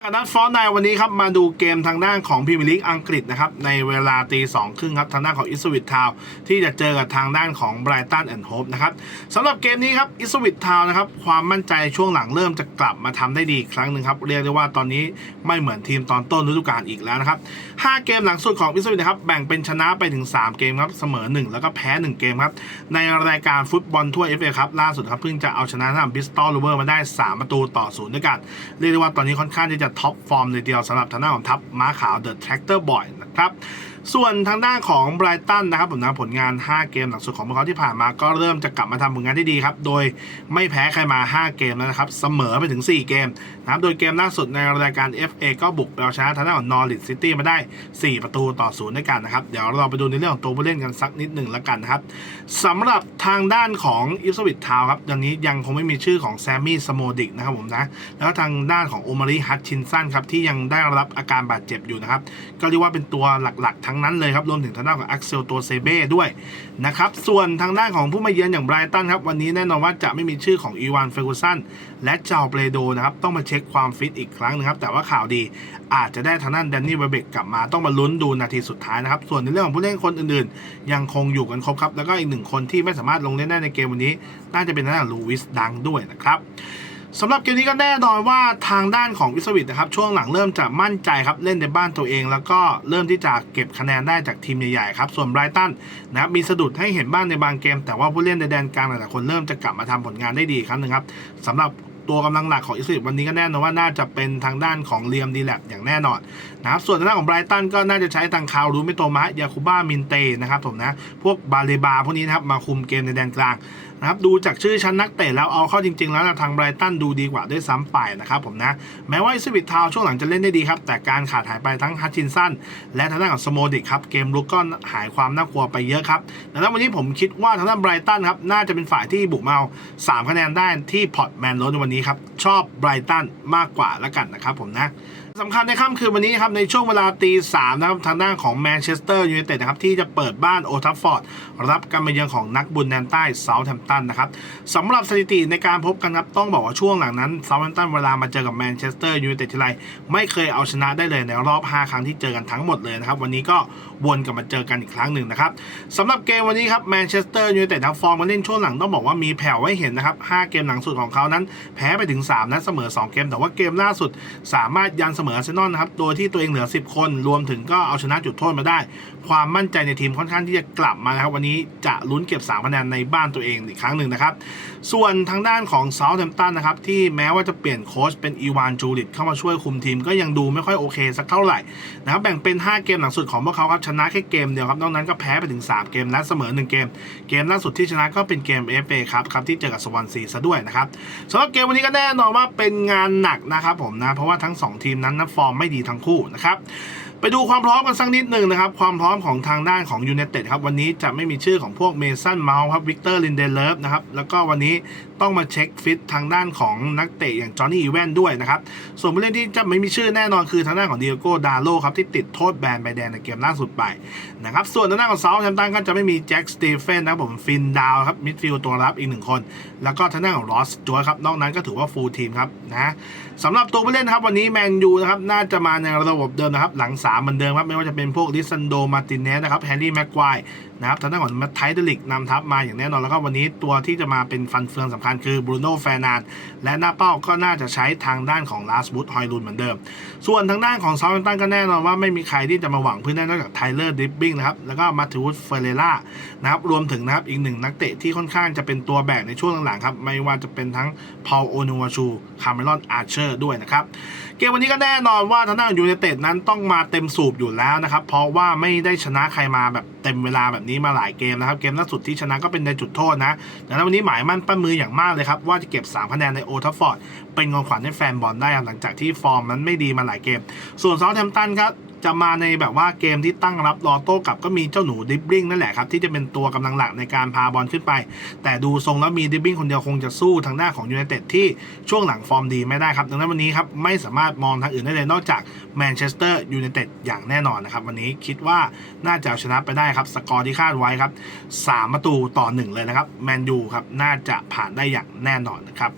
นัดฟอร์ในวันนี้ครับมาดูเกมทางด้านของพรีเมียร์ลีกอังกฤษนะครับในเวลาตีสองครึ่งครับทางด้านของอิสวิตทาวที่จะเจอกับทางด้านของไบรตันแอนด์โฮปนะครับสำหรับเกมนี้ครับอิสวิตทาวนะครับความมั่นใจช่วงหลังเริ่มจะกลับมาทำได้ดีครั้งหนึ่งครับเรียกได้ว่าตอนนี้ไม่เหมือนทีมตอนต้นฤดูกาลอีกแล้วนะครับห้าเกมหลังสุดของอิสวิตนะครับแบ่งเป็นชนะไปถึง 3 เกมครับเสมอ 1 แล้วก็แพ้ 1 เกมครับในรายการฟุตบอลทั่วเอฟเอครับล่าสุดครับเพิ่งจะเอาชนะทางบิสตอลลูเวอร์มาได้ 3 ประตูต่อศูนย์ด้วยกันเรียกได้ว่าตอนนี้ค่อนข้างที่จะท็อปฟอร์มเลยเดียวสำหรับทางด้านของทัพม้าขาวเดอะแทร c เตอร์บอยนะครับส่วนทางด้านของไบรตันนะครับผมนะผลงาน 5 เกมหลังสุดของพวกเขาที่ผ่านมาก็เริ่มจะกลับมาทำผลงานที่ดีครับ โดยไม่แพ้ใครมา 5 เกมแล้วนะครับ เสมอไปถึง 4 เกมนะครับโดยเกมล่าสุดในรายการ FA ก็บุกเอาชนะทางด้านของนอริ t ซิตี้มาได้ 4 ประตูต่อศูนย์ด้วยกันนะครับ เดี๋ยวเราไปดูในเรื่องของตัวผู้เล่นกันสักนิดหนึ่งแล้วกันนะครับสำหรับทางด้านของอิฟสวิตทาวครับตอนนี้ยังคงไม่มีชื่อของแซมมี่สโมดิกนะครับผมนะแล้วทางด้านของโอมาริฮัตชินสันครับที่ยังได้รับอาการบาดเจ็บอยู่นะครับก็เรียกว่าเป็นตัวหลักๆทั้งนั้นเลยครับ รวมถึงทางด้านของอักเซลตัวเซเบ้ด้วยนะครับ ส่วนทางด้านของผู้มาเยือนอย่างไบรตันครับ วันนี้แน่นอนว่าจะไม่มีชื่อของอีวานเฟอร์กูสันและเจ้าเปโดนะครับ ต้องมาเช็คความฟิตอีกครั้งนะครับ แต่ว่าข่าวดีอาจจะได้ทางด้านแดนนี่เวเบกกลับมาต้องมาลุ้นดูนาทีสุดท้ายนะครับ ส่วนในเรื่องของผู้เล่นคนอื่นๆ ยังคงอยู่กันครบครับ แล้วก็อีกหนึ่งคนที่ไม่สามารถลงเล่นได้ในเกมวันนี้ น่าจะเป็นทางด้านของลูวิสดังด้วยนะครับ สำหรับเกมนี้ก็แน่นอนว่าทางด้านของวิสวิตนะครับ ช่วงหลังเริ่มจะมั่นใจครับเล่นในบ้านตัวเอง แล้วก็เริ่มที่จะเก็บคะแนนได้จากทีมใหญ่ๆครับ ส่วนไบรตันนะครับมีสะดุดให้เห็นบ้างในบางเกม แต่ว่าผู้เล่นในแดนกลางหลายๆคนเริ่มจะกลับมาทำผลงานได้ดีครับนะครับสำหรับ ตัวกำลังหลักของอิสราเอลวันนี้ก็แน่นอนว่าน่าจะเป็นทางด้านของเลียมดีแลบอย่างแน่นอนนะครับส่วนทางด้านของไบรตันก็น่าจะใช้ทางคาวรูเมโตมะยาคูบ้ามินเตนะครับผมนะพวกบาเลบาพวกนี้นะครับมาคุมเกมในแดนกลางนะครับดูจากชื่อชั้นนักเตะแล้วเอาเข้าจริง ๆ แล้วนะทางไบรตันดูดีกว่าด้วยซ้ำไปนะครับผมนะแม้ว่าอิสวิตทาวช่วงหลังจะเล่นได้ดีครับแต่การขาดหายไปทั้งฮัตชินสันและทางด้านของสโมดิกครับเกมลุกก็หายความน่ากลัวไปเยอะครับดังนั้นวันนี้ผมคิดว่าทางด้านไบรตันครับน่าจะเป็นฝ่ายที่บุกมาเอาสามคะแนนได้ที่พอร์ตแมนโรในวันนี้ครับ ชอบไบรตันมากกว่าแล้วกันนะครับผมนะ สำคัญในค่ำคืนวันนี้ครับในช่วงเวลาตีสามนะครับทางด้านของแมนเชสเตอร์ยูไนเต็ดนะครับที่จะเปิดบ้านโอทัฟฟอร์ดรับการมาเยือนของนักบุญแดนใต้เซาท์แฮมป์ตันนะครับสำหรับสถิติในการพบกันครับต้องบอกว่าช่วงหลังนั้นเซาท์แฮมป์ตันเวลามาเจอกับแมนเชสเตอร์ยูไนเต็ดทีไรไม่เคยเอาชนะได้เลยในรอบ 5 ครั้งที่เจอกันทั้งหมดเลยนะครับวันนี้ก็วนกลับมาเจอกันอีกครั้งหนึ่งนะครับสำหรับเกมวันนี้ครับแมนเชสเตอร์ยูไนเต็ดฟอร์มมาเล่นช่วงหลังต้องบอกว่ามีแผ่วไว้เห็นนะครับ5เกมหลังสุดของเขานั้น แพ้ไปถึง3นัดเสมอ 2 เกม แต่ว่าเกมล่าสุดสามารถยันเสมออาร์เซนอลนะครับ โดยที่ตัวเองเหลือ 10 คน รวมถึงก็เอาชนะจุดโทษมาได้ ความมั่นใจในทีมค่อนข้างที่จะกลับมานะครับ วันนี้จะลุ้นเก็บ3คะแนนในบ้านตัวเองอีกครั้งหนึ่งนะครับ ส่วนทางด้านของเซาท์แฮมป์ตันนะครับ ที่แม้ว่าจะเปลี่ยนโค้ชเป็นอีวานจูริตเข้ามาช่วยคุมทีมก็ยังดูไม่ค่อยโอเคสักเท่าไหร่นะครับ แบ่งเป็น 5 เกมหลังสุดของพวกเขาครับ ชนะแค่เกมเดียวครับ นอกนั้นก็แพ้ไปถึง 3 เกมและเสมอ 1 เกม เกมล่าสุดที่ชนะก็เป็นเกม FA ครับครับที่เจอกับสวอนซีซะด้วยนะครับสำหรับเกมวันนี้ก็แน่นอนว่าเป็นงานหนักนะครับผมนะเพราะว่าทั้ง 2 ทีมนั้นนั้นฟอร์มไม่ดีทั้งคู่นะครับไปดูความพร้อมกันสักนิดหนึ่งนะครับ ความพร้อมของทางด้านของยู i นเต็ดครับ วันนี้จะไม่มีชื่อของพวกเมสันเมาส์ครับวิกเตอร์ลินเดเลฟนะครับ แล้วก็วันนี้ต้องมาเช็คฟิตทางด้านของนักเตะอย่างจอห์นนี่อีแวนด้วยนะครับ ส่วนผู้เล่นที่จะไม่มีชื่อแน่นอนคือทางด้านของเดียโก้ดาโลครับ ที่ติดโทษแบนใบแดงในเกมล่าสุดไปนะครับส่วนทางด้านของเซาท์แฮมป์ตันก็จะไม่มีแจ็คสเตเฟนนะผมฟินดาวครับมิดฟิลด์ตัวรับอีกหนึ่งคน แล้วก็ทางด้านของรอสจวยครับนอกนั้นก็ถือว่าฟูลทีมครับนะสำหรับตัวผู้เล่นครับวันนี้แมนยูนะครับน่าจะมาในระบบเดิมนะครับหลังามเหมือนเดิมครับ ไม่ว่าจะเป็นพวกลิซันโด มาตินเนสนะครับ แฮร์รี่ แม็กควายนะครับทางด้านของมัตไทเดลิกนำทัพมาอย่างแน่นอน แล้วก็วันนี้ตัวที่จะมาเป็นฟันเฟืองสำคัญคือบรูโน่แฟร์นานและหน้าเป้าก็น่าจะใช้ทางด้านของลาสบูธฮอยลุนเหมือนเดิม ส่วนทางด้านของเซาท์แฮมป์ตันก็แน่นอนว่าไม่มีใครที่จะมาหวังพื้นได้นอกจากไทเลอร์ดิปบิ้งนะครับแล้วก็มาติวุสเฟเรล่านะครับรวมถึงนะครับอีกหนึ่งนักเตะที่ค่อนข้างจะเป็นตัวแบกในช่วงหลังๆครับไม่ว่าจะเป็นทั้งพาลโอนูวาชูคาร์เมลอนอาร์เชอร์ด้วยนะครับเกมวันนี้ก็แน่นอนว่าทางด้านยูไนเต็ดนั้นต้องมาเต็ม็มสูบอยู่แล้วนะครับ เพราะว่าไม่ได้ชนะใครมาแบบเต็มเวลาแบบนี้มาหลายเกมนะครับ เกมล่าสุดที่ชนะก็เป็นในจุดโทษนะดังนั้นวันนี้หมายมั่นปั้นมืออย่างมากเลยครับ ว่าจะเก็บ 3 คะแนนในโอทัฟฟอร์ดเป็นเงินขวัญให้แฟนบอลได้หลังจากที่ฟอร์มนั้นไม่ดีมาหลายเกม ส่วนเซาท์แฮมป์ตันครับ จะมาในแบบว่าเกมที่ตั้งรับรอโต้กลับก็มีเจ้าหนูดิบบิ้งนั่นแหละครับ ที่จะเป็นตัวกำลังหลักในการพาบอลขึ้นไป แต่ดูทรงแล้วมีดิบบิ้งคนเดียวคงจะสู้ทางหน้าของยูไนเต็ดที่ช่วงหลังฟอร์มดีไม่ได้ครับ ดังนั้นวันนี้ครับไม่สามารถมองทางอื่นได้เลยนอกจากแมนเชสเตอร์ยูไนเต็ดอย่างแน่นอนนะครับ วันนี้คิดว่าน่าจะเอาชนะไปได้ครับ สกอร์ที่คาดไว้ครับสามประตูต่อหนึ่งเลยนะครับแมนยูครับน่าจะผ่านได้อย่างแน่นอนนะครับ